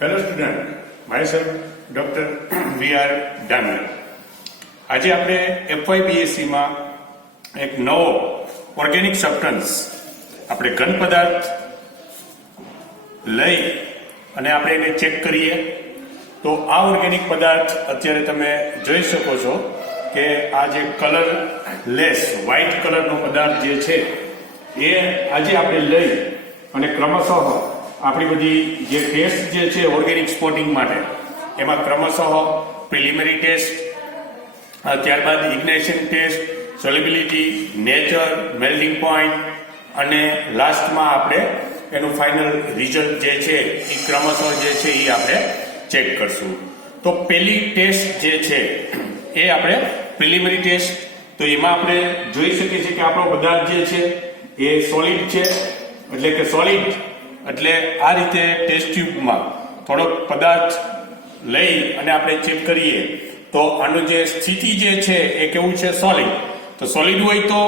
Hello student, myself doctor VR ડાંગર. આજે આપણે FYBSCમાં એક નવો ઓર્ગેનિક સબસ્ટન્સ આપણે ઘન પદાર્થ લઈ અને આપણે એને ચેક કરીએ. તો આ ઓર્ગેનિક પદાર્થ અત્યારે તમે જોઈ શકો છો કે આ જે કલરલેસ વ્હાઇટ કલરનો પદાર્થ જે છે એ આજે આપણે લઈ અને ક્રમશઃ આપણી બધી જે ટેસ્ટ જે છે ઓર્ગેનિક સ્પોટિંગ માટે એમાં ક્રમશઃ પ્રિલિમિનરી ટેસ્ટ, ત્યારબાદ ignition test, solubility, nature, melting point અને લાસ્ટમાં આપણે એનું ફાઇનલ રિઝલ્ટ જે છે એ ક્રમશઃ જે છે એ આપણે ચેક કરશું. તો પહેલી ટેસ્ટ જે છે એ આપણે પ્રિલિમિનરી ટેસ્ટ. તો એમાં આપણે જોઈ શકીએ છીએ કે આપણો પદાર્થ જે છે એ સોલિડ છે, એટલે કે સોલિડ એટલે આ રીતે ટેસ્ટ ટ્યુબમાં થોડોક પદાર્થ લઈ અને આપણે ચેક કરીએ તો આનું જે સ્થિતિ જે છે એ કેવું છે? સોલિડ. તો સોલિડ હોય તો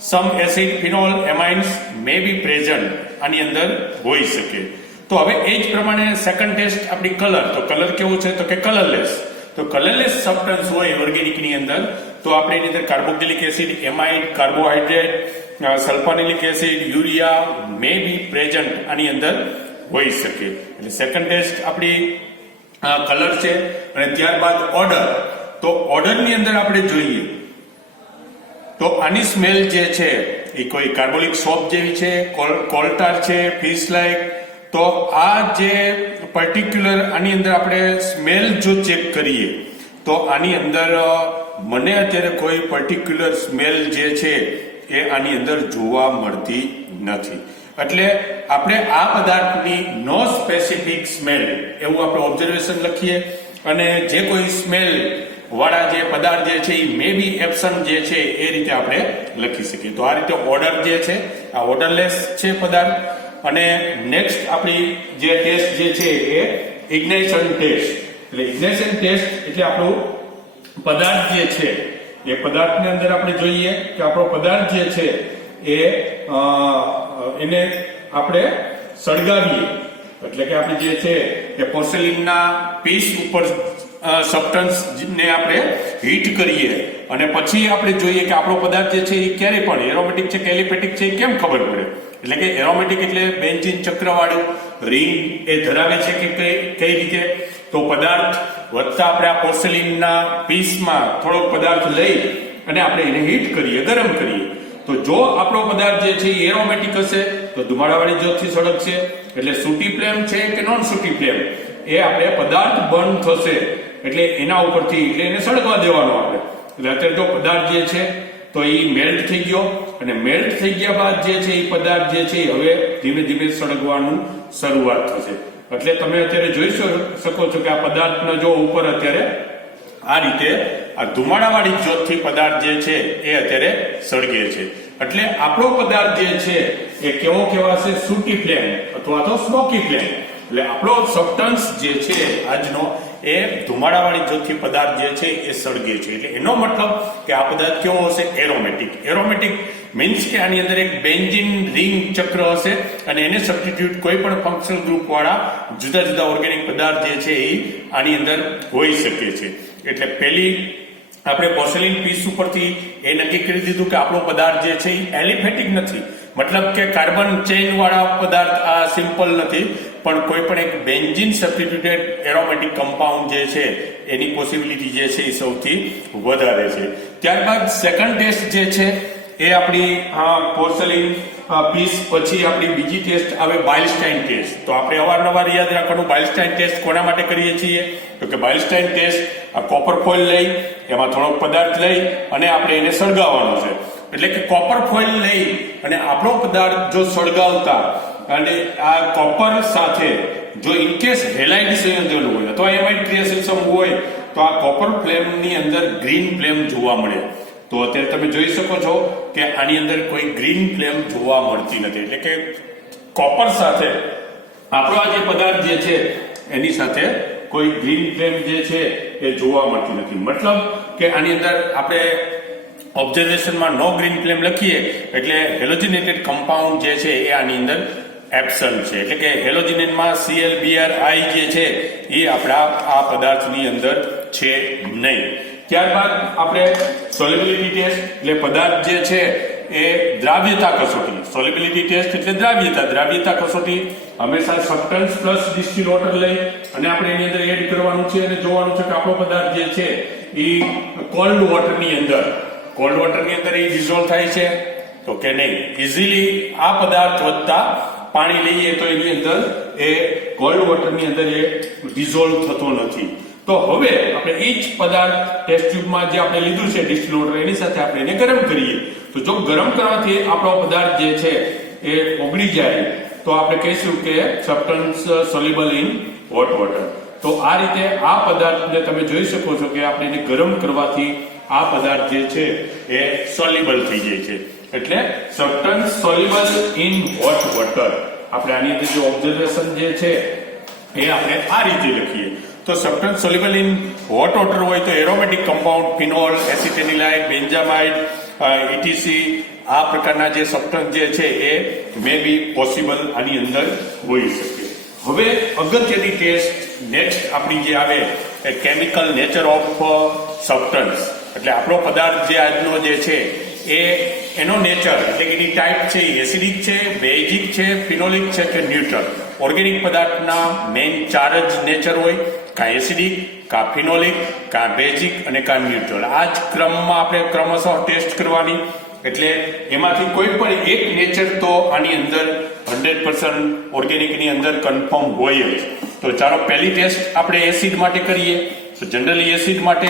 સમ acid, phenol, amines May be present આની અંદર હોઈ શકે. તો હવે એ જ પ્રમાણે સેકન્ડ ટેસ્ટ આપણી કલર. તો કલર કેવું છે? તો કે કલરલેસ. તો કલરલેસ સબસ્ટન્સ હોય ઓર્ગેનિકની અંદર તો આપણે એની અંદર carboxylic acid, amide, carbohydrate, sulphonic acid, urea may be present આની અંદર હોઈ શકે. એટલે સેકન્ડ ટેસ્ટ આપણી કલર છે. અને ત્યારબાદ ઓર્ડર. તો ઓર્ડરની અંદર આપણે જોઈએ તો આની સ્મેલ જે છે એ કોઈ કાર્બોલિક સોપ જેવી છે, કોલ્ટાર છે, ફિશ લાઈક. તો આ જે પર્ટિક્યુલર આની અંદર આપણે સ્મેલ જો ચેક કરીએ તો આની અંદર મને અત્યારે કોઈ પર્ટિક્યુલર સ્મેલ જે છે એ આની અંદર જોવા મળતી નથી. એટલે આપણે આ પદાર્થની નો સ્પેસિફિક સ્મેલ એવું આપણે ઓબ્ઝર્વેશન લખીએ અને જે કોઈ સ્મેલ વાળા જે પદાર્થ જે છે એ મે બી એબ્સન્ટ જે છે એ રીતે આપણે લખી શકીએ. તો આ રીતે ઓર્ડર જે છે આ ઓર્ડરલેસ છે પદાર્થ. અને નેક્સ્ટ આપણી જે ટેસ્ટ જે છે એ ઇગ્નાઇશન ટેસ્ટ. એટલે ઇગ્નાઇશન ટેસ્ટ એટલે આપણું પદાર્થ જે છે એ પદાર્થની અંદર આપણે જોઈએ કે આપણો પદાર્થ જે છે એને આપણે સળગાવીએ. એટલે કે આપણે જે છે એ પોર્સેલિનના પીસ ઉપર સબસ્ટન્સ ને આપણે હીટ કરીએ અને પછી આપણે જોઈએ કે આપણો પદાર્થ જે છે એ ક્યારે પણ એરોમેટિક છે કે એલિફેટિક છે એ કેમ ખબર પડે? એટલે કે એરોમેટિક એટલે બેન્ઝીન ચક્રવાળું રિંગ એ ધરાવે છે કે કઈ રીતે? તો પદાર્થ વધતા આપણે આ પોર્સેલિનના પીસમાં થોડોક પદાર્થ લઈ અને આપણે એને હીટ કરીએ, ગરમ કરીએ. તો જો આપણો પદાર્થ જે છે એ એરોમેટિક હશે તો ધુમાડાવાળી જ્યોતથી સળગશે. એટલે સૂટી ફ્લેમ છે કે નોન સૂટી ફ્લેમ એ આપણે પદાર્થ બર્ન થશે એટલે એના ઉપરથી એટલે એને સળગવા દેવાનો આપણે. એટલે અત્યારે તો પદાર્થ જે છે તો એ મેલ્ટ થઈ ગયો અને મેલ્ટ થઈ ગયા બાદ જે છે એ પદાર્થ જે છે હવે ધીમે ધીમે સળગવાનું શરૂઆત થશે. એટલે તમે અત્યારે જોઈ શકો છો કે આ પદાર્થનો જો ઉપર અત્યારે આ રીતે આ ધુમાડાવાળી જ્યોતથી પદાર્થ જે છે એ અત્યારે સળગે છે. એટલે આપણો પદાર્થ જે છે એ કેવો કહેવાશે? સૂટી ફ્લેમ અથવા તો સ્મોકી ફ્લેમ. એટલે આપણો સબસ્ટન્સ જે છે આજનો એ ધુમાડાવાળી જ્યોતથી પદાર્થ જે છે એ સળગે છે. એટલે એનો મતલબ કે આ પદાર્થ કેવો હશે? એરોમેટિક. એરોમેટિક મીન્સ કે આની અંદર એક બેન્ઝીન રિંગ ચક્ર હશે અને એને સબસ્ટિટ્યુટ કોઈ પણ ફંક્શનલ ગ્રુપ વાળા જુદા જુદા ઓર્ગેનિક પદાર્થ જે છે એ આની અંદર હોઈ શકે છે. એટલે પહેલી આપણે પોર્સેલિન પીસ ઉપરથી એ નક્કી કરી દીધું કે આપણો પદાર્થ જે છે એ એલિફેટિક નથી. મતલબ કે કાર્બન ચેઇન વાળા પદાર્થ આ સિમ્પલ નથી, પણ કોઈ પણ એક બેન્ઝીન સબસ્ટિટ્યુટેડ એરોમેટિક કમ્પાઉન્ડ જે છે એની પોસિબિલિટી જે છે એ સૌથી વધારે છે. ત્યારબાદ સેકન્ડ ટેસ્ટ જે છે એ આપણી પોર્સેલિન પીસ પછી આપણી બીજી ટેસ્ટ આવે બાઇલસ્ટાઇન ટેસ્ટ. તો આપણે અવારનવાર યાદ રાખવાનું બાઇલસ્ટાઇન ટેસ્ટ કોના માટે કરીએ છીએ? તો કે બાઇલસ્ટાઇન ટેસ્ટ આ કોપર ફોઇલ લઈ એમાં થોડોક પદાર્થ લઈ અને આપણે એને સળગાવવાનો છે. એટલે કે કોપર ફોઇલ લઈ અને આપણો પદાર્થ જો સળગાવતા અને આ કોપર સાથે જો ઇનકેસ હેલાઇડ સંયોજન હોય અથવા એમાઇડ ક્રિયાશીલ હોય તો આ કોપર ફ્લેમની અંદર ગ્રીન ફ્લેમ જોવા મળે. તો અત્યારે તમે જોઈ શકો છો કે આની અંદર કોઈ ગ્રીન ફ્લેમ જોવા મળતી નથી. એટલે કે કોપર સાથે આપણો આ જે પદાર્થ જે છે એની સાથે કોઈ ગ્રીન ફ્લેમ જે છે એ જોવા મળતી નથી. મતલબ કે આની અંદર આપણે ઓબ્ઝર્વેશનમાં નો ગ્રીન ફ્લેમ લખીએ એટલે હેલોજિનેટેડ કમ્પાઉન્ડ જે છે એ આની અંદર એબ્સન્ટ છે, એટલે કે હેલોજેનમાં ClBrI જે છે એ આપણા આ પદાર્થની અંદર છે નહીં. ત્યારબાદ આપણે સોલ્યુબિલિટી ટેસ્ટ, એટલે પદાર્થ જે છે એ દ્રાવ્યતા કસોટી. સોલ્યુબિલિટી ટેસ્ટ એટલે દ્રાવ્યતા કસોટી. હંમેશા સબસ્ટન્સ પ્લસ ડિસ્ટિલ વોટર લઈ અને આપણે એની અંદર એડ કરવાનું છે અને જોવાનું છે કે આપણો પદાર્થ જે છે એ કોલ્ડ વોટરની અંદર એ ડિઝોલ્વ થાય છે તો કે નહીં. ઇઝીલી આ પદાર્થ વધતા પાણી લઈએ તો એની અંદર એ કોલ્ડ વોટરની અંદર એ ડિઝોલ્વ થતો નથી. તો હવે આપણે એ જ પદાર્થ ટેસ્ટ ટ્યુબમાં જે આપણે લીધું છે ડિસ્ટિલ વોટર, એની સાથે આપણે એને ગરમ કરીએ. તો જો ગરમ કરવાથી આપણો પદાર્થ જે છે એ ઓગળી જાય તો આપણે કહીશું કે substance soluble in hot water. તો આ રીતે આ પદાર્થને તમે જોઈ શકો છો કે આપણે એને ગરમ કરવાથી આ પદાર્થ જે છે એ સોલ્યુબલ થઈ જાય છે. એટલે substance soluble in hot water. આપણે આની અંદર જે ઓબ્ઝર્વેશન જે છે એ આપણે આ રીતે લખીએ. તો substance soluble in hot water હોય તો એરોમેટિક કમ્પાઉન્ડ, ફિનોલ, એસિટેનિલાઇન, બેન્જામાઇડ, ઇટીસી, આ પ્રકારના જે સબસ્ટન્સ જે છે એ મે બી પોસિબલ આની અંદર હોઈ શકે. હવે અગત્યની ટેસ્ટ નેક્સ્ટ આપણી જે આવે એ કેમિકલ નેચર ઓફ સબસ્ટન્સ. એટલે આપણો પદાર્થ જે આજનો જે છે એ એનો નેચર એટલે કે એની ટાઈપ છે એ એસિડિક છે, બેઝિક છે, ફિનોલિક છે કે ન્યુટ્રલ. ઓર્ગેનિક પદાર્થના મેઇન 4 જ નેચર હોય, કાં એસિડિક, કાં ફિનોલિક, કાં બેઝિક અને કાં ન્યુટ્રલ. આ જ ક્રમમાં આપણે ક્રમશઃ ટેસ્ટ કરવાની. એટલે એમાંથી કોઈ પણ એક નેચર તો આની અંદર 100% ઓર્ગેનિકની અંદર કન્ફર્મ હોય જ. તો ચાલો પહેલી ટેસ્ટ આપણે એસિડ માટે કરીએ. તો જનરલી એસિડ માટે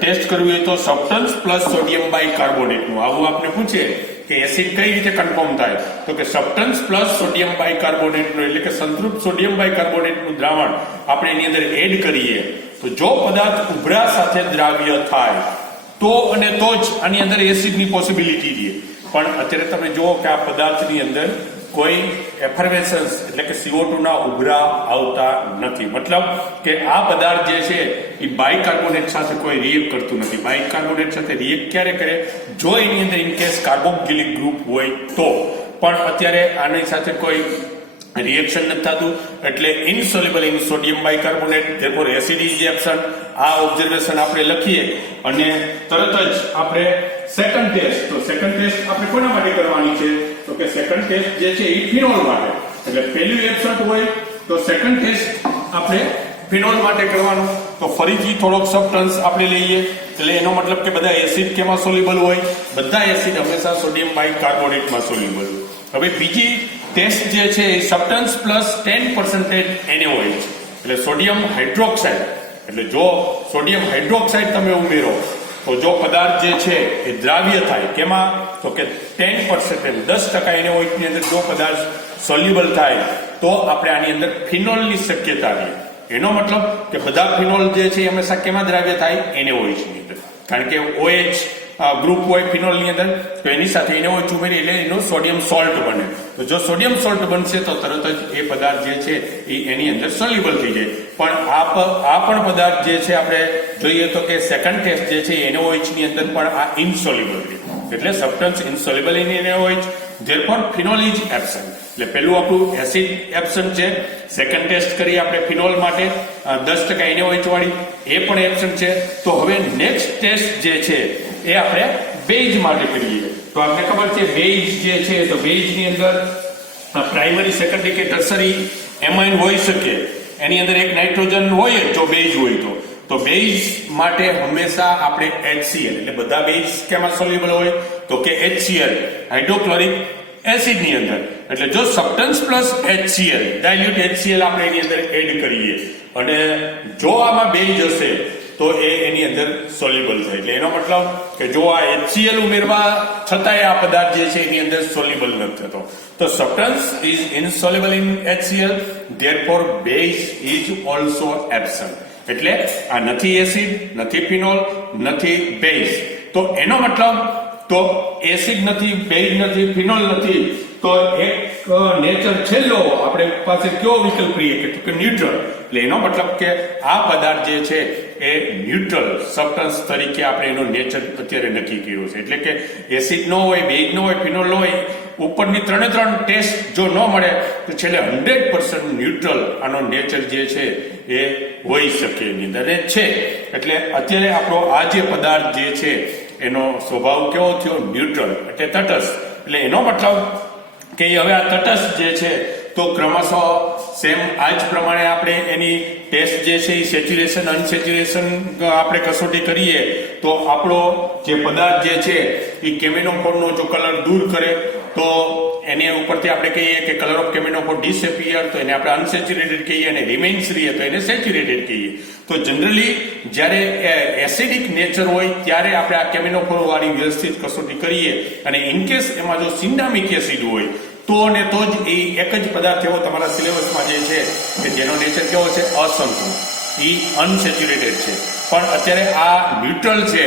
ટેસ્ટ કરવું હોય તો સબસ્ટન્સ પ્લસ સોડિયમ બાયકાર્બોનેટનું. આવું આપણે પૂછીએ કે એસિડ કઈ રીતે કન્ફર્મ થાય તો કે સબસ્ટન્સ પ્લસ સોડિયમ બાયકાર્બોનેટનું, એટલે કે સંતૃપ્ત સોડિયમ બાયકાર્બોનેટનું દ્રાવણ આપણે એની અંદર એડ કરીએ તો જો પદાર્થ ઉભરા સાથે દ્રાવ્ય થાય તો અને તો જ આની અંદર એસિડની પોસિબિલિટી રહે. પણ અત્યારે તમે જુઓ કે આ પદાર્થની અંદર કોઈ એફર્વેસન્સ એટલે કે CO2 ના ઉભરા આવતા નથી. મતલબ કે આ પદાર્થ જે છે એ બાયકાર્બોનેટ સાથે કોઈ રિએક્ટ કરતું નથી. બાયકાર્બોનેટ સાથે રિએક્ટ ક્યારે કરે? જો એની અંદર ઇનકેસ કાર્બોક્સિલિક ગ્રુપ હોય તો. પણ અત્યારે આની સાથે કોઈ રિએક્શન નથી થતું, એટલે ઇનસોલ્યુબલ in sodium bicarbonate, therefore acid is absent. આ ઓબ્ઝર્વેશન આપણે લખીએ અને તરત જ આપણે સેકન્ડ ટેસ્ટ. તો સેકન્ડ ટેસ્ટ આપણે કોના માટે કરવાની છે તો કે સેકન્ડ ટેસ્ટ જે છે એ ફિનોલ માટે. એટલે પહેલું એબ્સન્ટ હોય તો સેકન્ડ ટેસ્ટ આપણે ફિનોલ માટે કરવાનું. તો ફરીથી થોડોક સબસ્ટન્સ આપણે લઈએ. એટલે એનો મતલબ કે બધા એસિડ કેમાં સોલ્યુબલ હોય? બધા એસિડ હંમેશા સોડિયમ બાયકાર્બોનેટમાં સોલ્યુબલ હોય. હવે બીજી ટેસ્ટ જે છે એ સબસ્ટન્સ પ્લસ 10% NaOH, એટલે સોડિયમ હાઇડ્રોક્સાઇડ. એટલે જો સોડિયમ હાઇડ્રોક્સાઇડ તમે ઉમેરો તો જો પદાર્થ જે છે એ દ્રાવ્ય થાય કેમાં તો કે 10% 10% NaOH ની અંદર જો પદાર્થ સોલ્યુબલ થાય તો આપણે આની અંદર ફિનોલની શક્યતા રહે. એનો મતલબ કે બધા ફિનોલ જે છે હંમેશા કેમાં દ્રાવ્ય થાય? NaOH ની અંદર. કારણ કે OH ગ્રુપ હોય ફિનોલ ની અંદર તો એની સાથે NaOH ઉમેરી એટલે એનો સોડિયમ સોલ્ટ બને. તો જો સોડિયમ સોલ્ટ બનશે તો તરત જ એ પદાર્થ જે છે એ એની અંદર સોલ્યુબલ થઈ જાય. પણ આ પણ પદાર્થ જે છે આપણે જોઈએ તો કે સેકન્ડ ટેસ્ટ જે છે NaOH ની અંદર પણ આ ઇનસોલ્યુબલ છે. એટલે substance ઇનસોલ્યુબલ in NaOH, therefore phenol is absent. એટલે પેલું આપણું એસિડ એબ્સન્ટ છે. સેકન્ડ ટેસ્ટ કરીએ આપણે ફિનોલ માટે 10% NaOH વાળી, એ પણ એબ્સન્ટ છે. તો હવે નેક્સ્ટ ટેસ્ટ જે છે એ આપણે બેઝ માટે કરીએ. તો આપણે ખબર છે બેઝ જે છે તો બેઝ ની અંદર પ્રાઇમરી, સેકન્ડરી કે ટર્સરી એમાઇન હોઈ શકે. એની અંદર એક નાઇટ્રોજન હોય જો બેઝ હોય તો બેઝ માટે હંમેશા આપણે HCl, એટલે બધા બેઝ કેમાં સોલ્યુબલ હોય તો કે HCl હાઇડ્રોક્લોરિક એસિડ ની અંદર. એટલે જો substance plus HCl dilute HCl આપણે એની અંદર એડ કરીએ અને જો આમાં બેઝ હશે તો એની અંદર સોલ્યુબલ થાય. એટલે એનો મતલબ કે જો આ HCl ઉમેરવા છતાંય આ પદાર્થ જે છે એની અંદર સોલ્યુબલ નથી થતો તો substance is ઇનસોલ્યુબલ in HCl, therefore base is also absent. એટલે આ નથી એસિડ, નથી ફિનોલ, નથી બેઝ. તો એનો મતલબ તો એસિડ નથી, બેઝ નથી, ફિનોલ નથી, તો એક નેચર છેલ્લો આપણે પાસે કયો વિકલ્પ રહીએ કે ન્યુટ્રલ. એટલે એનો મતલબ કે આ પદાર્થ જે છે એ ન્યુટ્રલ સબસ્ટન્સ તરીકે આપણે એનો નેચર અત્યારે નક્કી કર્યો છે. એટલે કે એસિડ ન હોય, બેઝ ન હોય, ફિનોલ ન હોય, ઉપરની ત્રણે ત્રણ ટેસ્ટ જો ન મળે તો છેલ્લે 100% ન્યુટ્રલ આનો નેચર જે છે એ હોઈ શકે એની અંદર છે. એટલે અત્યારે આપણો આ જે પદાર્થ જે છે એનો સ્વભાવ કેવો થયો? ન્યુટ્રલ, એટલે તટસ્થ. એટલે એનો મતલબ કે હવે આ તટસ્થ જે છે તો ક્રમશઃ સેમ આ જ પ્રમાણે આપણે એની ટેસ્ટ જે છે એ સેચ્યુરેશન અનસેચ્યુરેશન આપણે કસોટી કરીએ તો આપણો જે પદાર્થ જે છે એ કેમિનોફોરનો જો કલર દૂર કરે તો એની ઉપરથી આપણે કહીએ કે કલર ઓફ કેમિનોફોર ડિસએપિયર, તો એને આપણે અનસેચ્યુરેટેડ કહીએ, અને રિમેઇન્સ રહીએ તો એને સેચ્યુરેટેડ કહીએ. તો જનરલી જ્યારે એસિડિક નેચર હોય ત્યારે આપણે આ કેમિનોફોર વાળી વ્યવસ્થિત કસોટી કરીએ, અને ઇનકેસ એમાં જો સિન્ડામિક એસિડ હોય તો અને તો જ એ એક જ પદાર્થ એવો તમારા સિલેબસમાં જે છે કે જેનો નેચર કેવો છે? અસંતુલિત, એ અનસેચ્યુરેટેડ છે. પણ અત્યારે આ ન્યુટ્રલ છે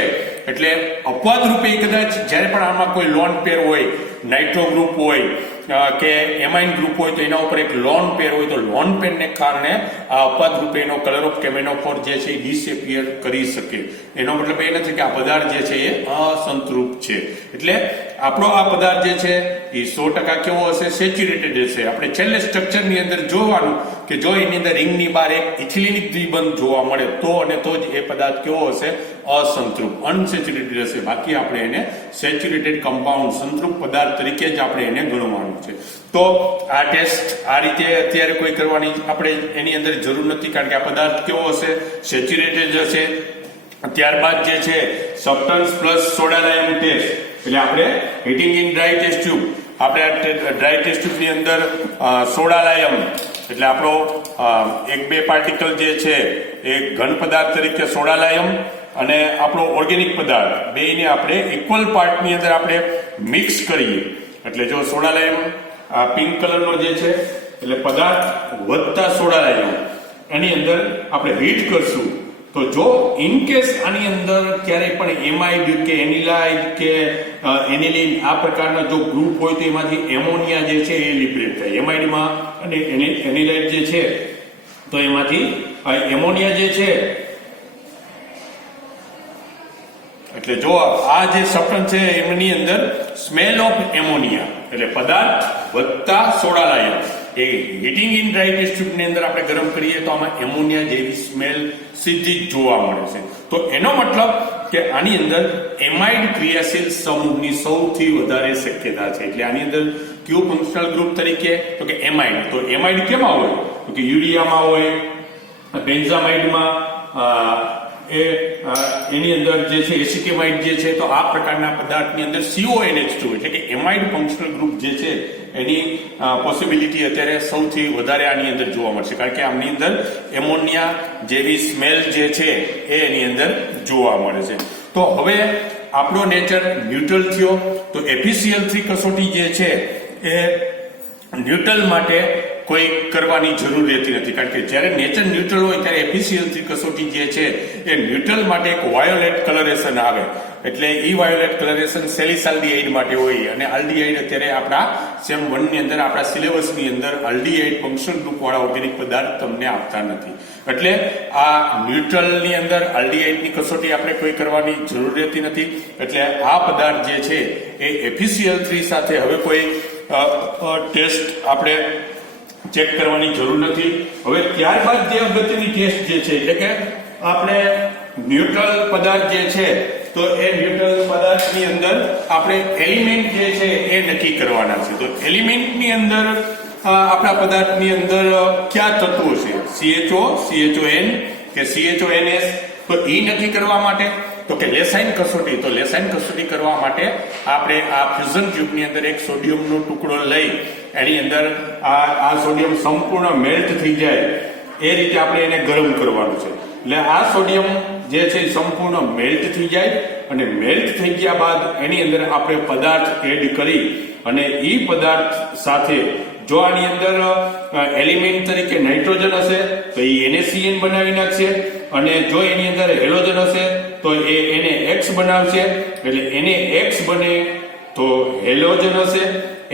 એટલે અપવાદ રૂપે કદાચ જ્યારે પણ આમાં કોઈ લોન પેર હોય, નાઇટ્રો ગ્રુપ હોય કે એમાઇન ગ્રુપ હોય, તો એના ઉપર એક લોન પેર હોય, તો લોન પેરને કારણે આ અપવાદ રૂપે એનો કલર ઓફ કેમિનોફોર જે છે એ ડિસએપિયર કરી શકે. એનો મતલબ એ નથી કે આ પદાર્થ જે છે એ અસંતૃપ્ત છે. એટલે આપણો આ પદાર્થ જે છે એ 100% કેવો હશે? સેચ્યુરેટેડ હશે. આપણે છેલ્લે સ્ટ્રક્ચરની અંદર જોવાનું કે જો એની અંદર રિંગની બહાર એક ઇથિલિનિક દ્વિબંધ જોવા મળે તો અને તો જ એ પદાર્થ કેવો હશે? અસંતૃપ્ત, અનસેચ્યુરેટેડ હશે. બાકી આપણે એને સેચ્યુરેટેડ કમ્પાઉન્ડ, સંતૃપ્ત પદાર્થ તરીકે જ આપણે એને ગણવાનું છે. તો આ ટેસ્ટ આ રીતે અત્યારે કોઈ કરવાની આપણે એની અંદર જરૂર નથી, કારણ કે આ પદાર્થ કેવો હશે? સેચ્યુરેટેડ હશે. ત્યારબાદ જે છે substance plus soda lime test, એટલે આપણે heating in dry test tube, આપણે આ ડ્રાય ટેસ્ટ ટ્યુબ ની અંદર સોડા લાયમ એટલે આપણો 1-2 પાર્ટિકલ જે છે એ ઘન પદાર્થ તરીકે સોડા લાયમ અને આપણો ઓર્ગેનિક પદાર્થ બેયને આપણે ઇક્વલ પાર્ટની અંદર આપણે મિક્સ કરીએ. એટલે જો સોડા લાયમ પિંક કલરનો જે છે એટલે પદાર્થ વધતા સોડા લાયમ એની અંદર આપણે હીટ કરશું, તો જો ઇનકેસ આની અંદર ક્યારેય પણ એમાઇડ કે એનિલાઇડ કે એનિલિન આ પ્રકારના જો ગ્રુપ હોય તો એમાંથી એમોનિયા જે છે એ લિબરેટ થાય. એમાઇડમાં અને એનિલાઇડ જે છે તો એમાંથી એમોનિયા જે છે, એટલે જો આ જે સબસ્ટન્સ છે એમની અંદર સ્મેલ ઓફ એમોનિયા એટલે પદાર્થ વધતા સોડા લાયમ એ હીટિંગ ઇન ડ્રાય ટેસ્ટ ટ્યુબની અંદર આપણે ગરમ કરીએ તો આમાં એમોનિયા જેવી સ્મેલ સીધી જ જોવા મળે છે. તો એનો મતલબ કે આની અંદર એમાઇડ ક્રિયાશીલ સમૂહની સૌથી વધારે શક્યતા છે. એટલે આની અંદર કયું ફંક્શનલ ગ્રુપ તરીકે? તો કે એમાઇડ. તો એમાઇડ કેમાં હોય? તો કે યુરિયામાં હોય, બેન્ઝામાઇડમાં, એની અંદર જે છે એસિટેમાઇડ જે છે, તો આ પ્રકારના પદાર્થની અંદર CONH2 એટલે કે એમાઇડ ફંક્શનલ ગ્રુપ જે છે એની પોસિબિલિટી અત્યારે સૌથી વધારે આની અંદર જોવા મળશે, કારણ કે આની અંદર એમોનિયા જેવી સ્મેલ જે છે એ એની અંદર જોવા મળે છે. તો હવે આપણો નેચર ન્યુટ્રલ થયો, તો FeCl3 કસોટી જે છે એ ન્યુટ્રલ માટે કોઈ કરવાની જરૂર રહેતી નથી, કારણ કે જ્યારે નેચર ન્યુટ્રલ હોય ત્યારે FeCl3 કસોટી જે છે એ ન્યુટ્રલ માટે એક વાયોલેટ કલરેશન આવે. એટલે એ વાયોલેટ કલરેશન સેલિસાલ્ડિહાઇડ માટે હોય, અને આલ્ડિહાઇડ અત્યારે આપણા સેમ 1 ની અંદર આપણા સિલેબસની અંદર આલ્ડિહાઇડ ફંક્શન ગ્રુપ વાળા ઓર્ગેનિક પદાર્થ તમને આપતા નથી. એટલે આ ન્યુટ્રલની અંદર આલ્ડિહાઇડની કસોટી આપણે કોઈ કરવાની જરૂર રહેતી નથી. એટલે આ પદાર્થ જે છે એ FeCl3 સાથે હવે કોઈ ટેસ્ટ આપણે ચેક કરવાની જરૂર નથી. હવે ત્યારબાદ જે અગત્યની ટેસ્ટ જે છે એટલે કે આપણે ન્યુટ્રલ પદાર્થ જે છે તો એ ન્યુટ્રલ પદાર્થની અંદર આપણે એલિમેન્ટ જે છે એ નક્કી કરવાના છે. તો એલિમેન્ટની અંદર આપણા પદાર્થની અંદર કયા તત્વો છે? CHO, CHON કે CHONS. તો એ નક્કી કરવા માટે તો કે લેસાઇન કસોટી, તો લેસાઇન કસોટી કરવા માટે આપણે આ ફ્યુઝન ટ્યુબની અંદર એક સોડિયમનો ટુકડો લઈ એની અંદર આ સોડિયમ સંપૂર્ણ મેલ્ટ થઈ જાય એ રીતે આપણે એને ગરમ કરવાનું છે. એટલે આ સોડિયમ જે છે સંપૂર્ણ મેલ્ટ થઈ જાય, અને મેલ્ટ થઈ ગયા બાદ એની અંદર આપણે પદાર્થ એડ કરી અને એ પદાર્થ સાથે જો આની અંદર એલિમેન્ટ તરીકે નાઇટ્રોજન હશે તો એ NaCN બનાવી નાખશે, અને જો એની અંદર હેલોજન હશે તો એ NaX બનાવશે. એટલે NaX બને તો હેલોજન હશે,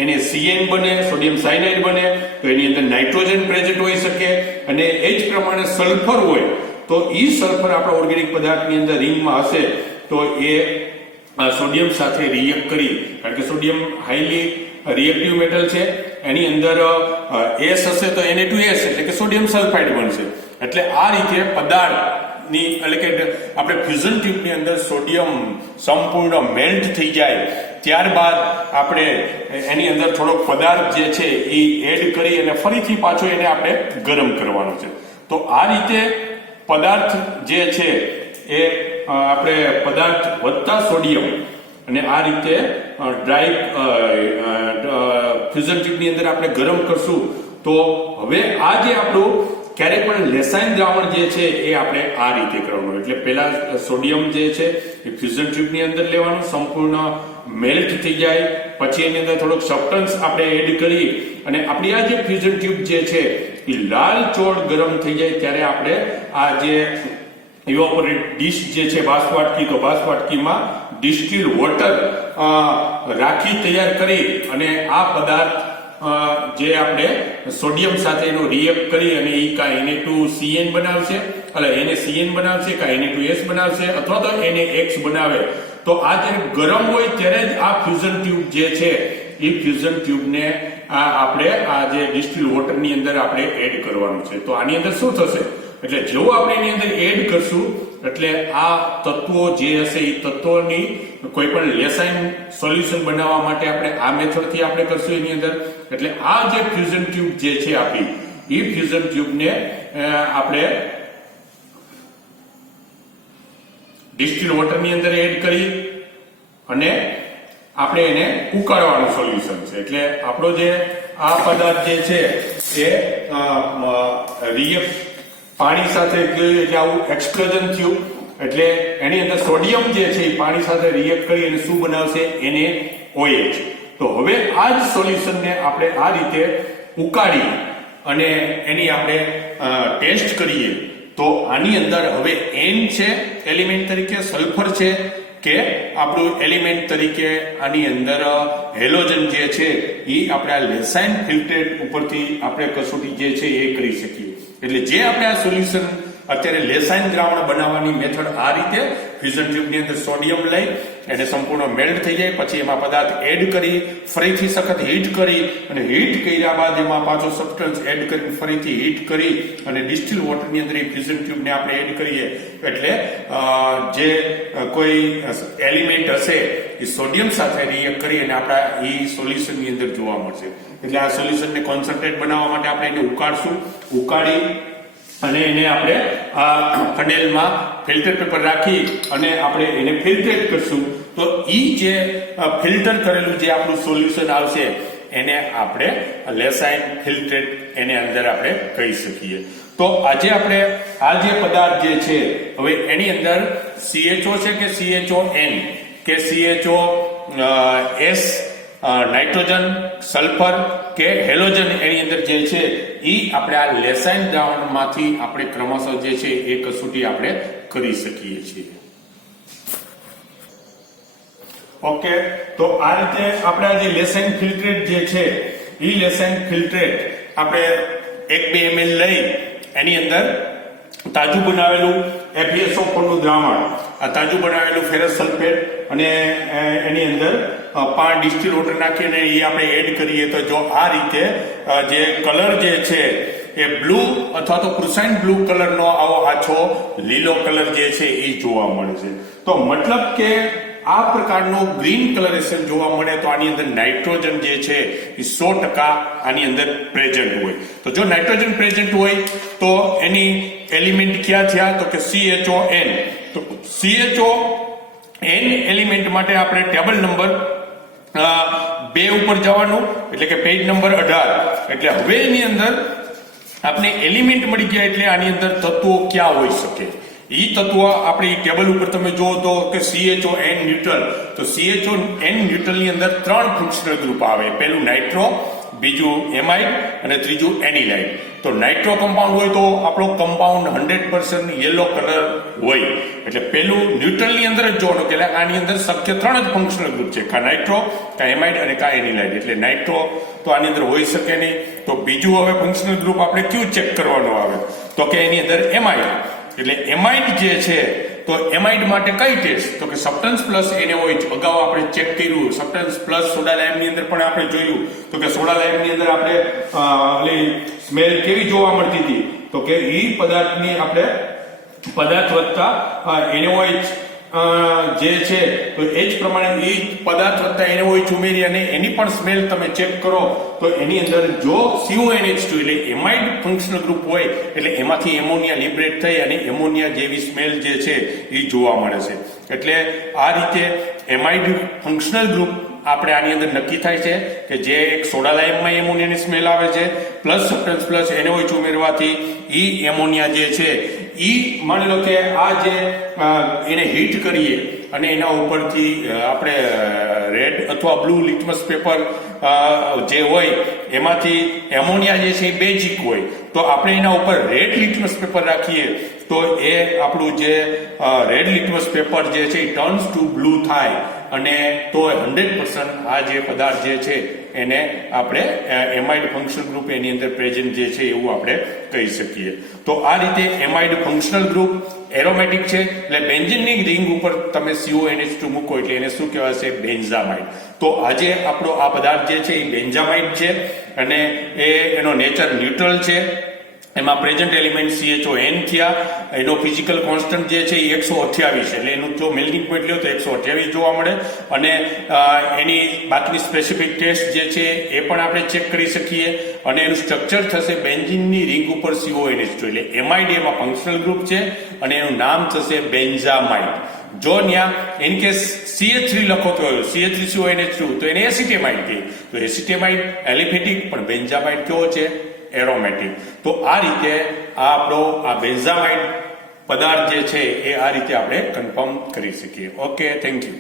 NaCN બને, સોડિયમ સાયનાઇડ બને તો એની અંદર નાઇટ્રોજન પ્રેઝન્ટ હોઈ શકે. અને એ જ પ્રમાણે સલ્ફર હોય તો એ સલ્ફર આપણા ઓર્ગેનિક પદાર્થની અંદર રિંગમાં હશે તો એ સોડિયમ સાથે રિએક્ટ કરી, કારણ કે સોડિયમ હાઈલી રિએક્ટિવ મેટલ છે. એની અંદર એસ હશે તો Na2S એટલે કે સોડિયમ સલ્ફાઇડ બનશે. એટલે આ રીતે પદાર્થની એટલે કે આપણે ફ્યુઝન ટ્યુબની અંદર સોડિયમ સંપૂર્ણ મેલ્ટ થઈ જાય ત્યારબાદ આપણે એની અંદર થોડોક પદાર્થ જે છે એ એડ કરી અને ફરીથી પાછો એને આપણે ગરમ કરવાનો છે. તો આ રીતે પદાર્થ જે છે એ આપણે પદાર્થ વત્તા સોડિયમ અને આ રીતે ડ્રાય ફ્યુઝન ટ્યુબની અંદર આપણે ગરમ કરશું તો હવે આ જે આપણું ક્યારેક પણ લેસાઇન દ્રાવણ જે છે એ આપણે આ રીતે કરવાનું. એટલે પહેલા સોડિયમ જે છે એ ફ્યુઝન ટ્યુબની અંદર લેવાનું, સંપૂર્ણ મેલ્ટ થઈ જાય, પછી એની અંદર થોડોક સબસ્ટન્સ આપણે એડ કરી અને આપણી આ જે ફ્યુઝન ટ્યુબ જે છે એ લાલ ચોળ ગરમ થઈ જાય ત્યારે આપણે આ જે ઇવોપોરેટ ડીશ જે છે બાષ્પવાટકી, તો બાષ્પવાટકીમાં ડિસ્ટિલ વોટર રાખી તૈયાર કરી અને આ પદાર્થ જે આપણે સોડિયમ સાથે એનો રિએક્ટ કરી અને એ કા Na2CN બનાવશે એટલે NaCN બનાવશે કા Na2S બનાવશે અથવા તો NaX બનાવે. તો આ જે ગરમ હોય ત્યારે જ આ ફ્યુઝન ટ્યુબ જે છે એ ફ્યુઝન ટ્યુબને આપણે આ જે ડિસ્ટિલ વોટરની અંદર આપણે એડ કરવાનું છે. તો આની અંદર શું થશે એટલે જેવો આપણે એની અંદર એડ કરશું એટલે આ તત્વો જે હશે એ તત્વોની કોઈ પણ લેસાઇન સોલ્યુશન બનાવવા માટે આપણે આ મેથડથી આપણે કરશું એની અંદર. એટલે આ જે ફ્યુઝન ટ્યુબ જે છે આપણી એ ફ્યુઝન ટ્યુબને આપણે ડિસ્ટિલ વોટરની અંદર એડ કરી અને આપણે એને ઉકાળવાનું સોલ્યુશન છે. એટલે આપણો જે આ પદાર્થ જે છે એ પાણી સાથે એટલે આવું એક્સપ્લોઝન થયું એટલે એની અંદર સોડિયમ જે છે એ પાણી સાથે રિએક્ટ કરી અને શું બનાવશે NaOH. તો હવે આ જ સોલ્યુશનને આપણે આ રીતે ઉકાળી અને એની આપણે ટેસ્ટ કરીએ તો આની અંદર હવે N છે એલિમેન્ટ તરીકે, સલ્ફર છે કે આપણું એલિમેન્ટ તરીકે આની અંદર હેલોજન જે છે એ આપણે આ લેસાઇન ફિલ્ટ્રેટ ઉપરથી આપણે કસોટી જે છે એ કરી શકીએ. એટલે જે આપણે આ સોલ્યુશન અત્યારે લેસાઇન દ્રાવણ બનાવવાની મેથડ આ રીતે ફ્યુઝન ટ્યુબની અંદર સોડિયમ લઈ એને સંપૂર્ણ મેલ્ટ થઈ જાય પછી એમાં પદાર્થ એડ કરી ફરીથી સખત હીટ કરી અને હીટ કર્યા બાદ એમાં પાછો સબસ્ટન્સ એડ કરી ફરીથી હીટ કરી અને ડિસ્ટિલ વોટરની અંદર એ ફ્યુઝન ટ્યુબને આપણે એડ કરીએ એટલે જે કોઈ એલિમેન્ટ હશે એ સોડિયમ સાથે રિએક્ટ કરી અને આપણા એ સોલ્યુશનની અંદર જોવા મળશે. એટલે આ સોલ્યુશનને કોન્સન્ટ્રેટ બનાવવા માટે આપણે એને ઉકાળશું, ઉકાળી અને એને આપણે ફનેલમાં ફિલ્ટર પેપર રાખી અને આપણે એને ફિલ્ટરેટ કરશું. તો ઈ જે ફિલ્ટર કરેલું જે આપણું સોલ્યુશન આવશે એને આપણે લેસાઇન ફિલ્ટરેટ એને અંદર આપણે કહી શકીએ. તો આજે આપણે આ જે પદાર્થ જે છે હવે એની અંદર CHO છે કે CHON કે CHOS નાઇટ્રોજન, સલ્ફર કે હેલોજન એની અંદર જે છે એ આપણે આ લેસાઇન દ્રાવણમાંથી આપણે ક્રમશઃ જે છે એ કસોટી આપણે કરી શકીએ છીએ. ઓકે, તો આ રીતે આપણે આ જે લેસાઇન ફિલ્ટ્રેટ જે છે એ લેસાઇન ફિલ્ટ્રેટ આપણે 1-2 ml લઈ એની અંદર તાજું બનાવેલું FeSO4 નું દ્રાવણ, આ તાજું બનાવેલું ફેરસ સલ્ફેટ અને એની અંદર 5 ડિસ્ટિલ વોટર નાખીને એ આપણે એડ કરીએ તો જો આ રીતે જે કલર જે છે એ બ્લુ અથવા તો ક્રુસાઇન બ્લુ કલરનો આવો આછો લીલો કલર જે છે એ જોવા મળે છે. તો મતલબ કે આ પ્રકારનું ગ્રીન કલરેશન જોવા મળે તો આની અંદર નાઇટ્રોજન જે છે એ 100% આની અંદર પ્રેઝન્ટ હોય. તો જો નાઇટ્રોજન પ્રેઝન્ટ હોય તો એની એલિમેન્ટ ક્યાં થયા તો કે CHON. તો CHON એલિમેન્ટ માટે આપણે ટેબલ નંબર 2 ઉપર જવાનું એટલે કે પેજ નંબર 18. એટલે હવે એની અંદર આપણે એલિમેન્ટ મળી ગયા એટલે આની અંદર તત્વો ક્યાં હોઈ શકે એ તત્વો આપણે ટેબલ ઉપર તમે જુઓ તો કે CHON ન્યુટ્રલ. તો CHON ન્યુટ્રલ ની અંદર 3 ફંક્શનલ ગ્રુપ આવે. પહેલું નાઇટ્રો, બીજું એમાઇડ અને ત્રીજું એનિલાઇડ. તો નાઇટ્રો કમ્પાઉન્ડ હોય તો આપણો કમ્પાઉન્ડ 100% યલો કલર હોય. એટલે પેલું ન્યુટ્રલ ની અંદર જ જોવાનું કે આની અંદર શક્ય 3 જ ફંક્શનલ ગ્રુપ છે, કા નાઇટ્રો, કા એમાઇડ અને કા એનિલાઇડ. એટલે નાઇટ્રો તો આની અંદર હોઈ શકે નહીં. તો બીજું હવે ફંક્શનલ ગ્રુપ આપણે ક્યુ ચેક કરવાનો આવે તો કે એની અંદર એમાઇડ. એટલે એમાઇડ જે છે તો એમાઇડ માટે કઈ ટેસ્ટ? તો કે સબસ્ટન્સ પ્લસ NaOH અગાઉ આપણે ચેક કર્યું, સબસ્ટન્સ પ્લસ સોડા લાઇમ ની અંદર પણ આપણે જોયું તો કે સોડા લાઇમ ની અંદર આપણે સ્મેલ કેવી જોવા મળતી હતી? તો કે ઈ પદાર્થની આપણે પદાર્થ વધતા NaOH જે છે તો એ જ પ્રમાણે એ પદાર્થ વધતા NaOH ઉમેરી અને એની પણ સ્મેલ તમે ચેક કરો તો એની અંદર જો CONH2 એટલે એમાઇડ ફંક્શનલ ગ્રુપ હોય એટલે એમાંથી એમોનિયા લિબરેટ થઈ અને એમોનિયા જેવી સ્મેલ જે છે એ જોવા મળે છે. એટલે આ રીતે એમાઇડ ફંક્શનલ ગ્રુપ આપણે આની અંદર નક્કી થાય છે કે જે એક સોડા લાઇમમાં એમોનિયાની સ્મેલ આવે છે પ્લસ સબસ્ટન્સ પ્લસ NaOH ઉમેરવાથી ઈ એમોનિયા જે છે ઈ માની લો કે આ જે એને હીટ કરીએ અને એના ઉપરથી આપણે રેડ અથવા બ્લુ લિટમસ પેપર જે હોય એમાંથી એમોનિયા જે છે એ બેઝિક હોય તો આપણે એના ઉપર રેડ લિટમસ પેપર રાખીએ તો એ આપણું જે રેડ લિટમસ પેપર જે છે એ ટર્ન્સ ટુ બ્લુ થાય અને તો 100% આ જે પદાર્થ જે છે એને આપણે એમાઇડ ફંક્શનલ ગ્રુપ એની અંદર પ્રેઝન્ટ જે છે એવું આપણે કહી શકીએ. તો આ રીતે એમાઇડ ફંક્શનલ ગ્રુપ એરોમેટિક છે એટલે બેન્ઝીનની રિંગ ઉપર તમે CONH2 મૂકો એટલે એને શું કહેવાશે? બેન્ઝામાઇડ. તો આજે આપણો આ પદાર્થ જે છે એ બેન્ઝામાઇડ છે અને એનો નેચર ન્યુટ્રલ છે. એમાં પ્રેઝન્ટ એલિમેન્ટ CHON થયા, એનો ફિઝિકલ કોન્સ્ટન્ટ જે છે એ 128 એટલે એનું જો મેલ્ટિંગ પોઈન્ટ લ્યો તો 128 જોવા મળે અને એની બાકીની સ્પેસિફિક ટેસ્ટ જે છે એ પણ આપણે ચેક કરી શકીએ અને એનું સ્ટ્રક્ચર થશે બેન્ઝીનની રિંગ ઉપર CONH2 એટલે એમાઇડ એમાં ફંક્શનલ ગ્રુપ છે અને એનું નામ થશે બેન્ઝામાઇડ. જો ત્યાં ઇન કેસ CH3 લખો તો CH3CONH2 તો એને એસિટેમાઇડ કહે. તો એસિટેમાઇડ એલિફેટિક પણ બેન્ઝામાઇડ કેવો છે? એરોમેટિક. તો આ રીતે આપણો આ બેન્ઝામાઇડ પદાર્થ જે છે એ આ રીતે આપણે કન્ફર્મ કરી શકીએ. Okay, thank you.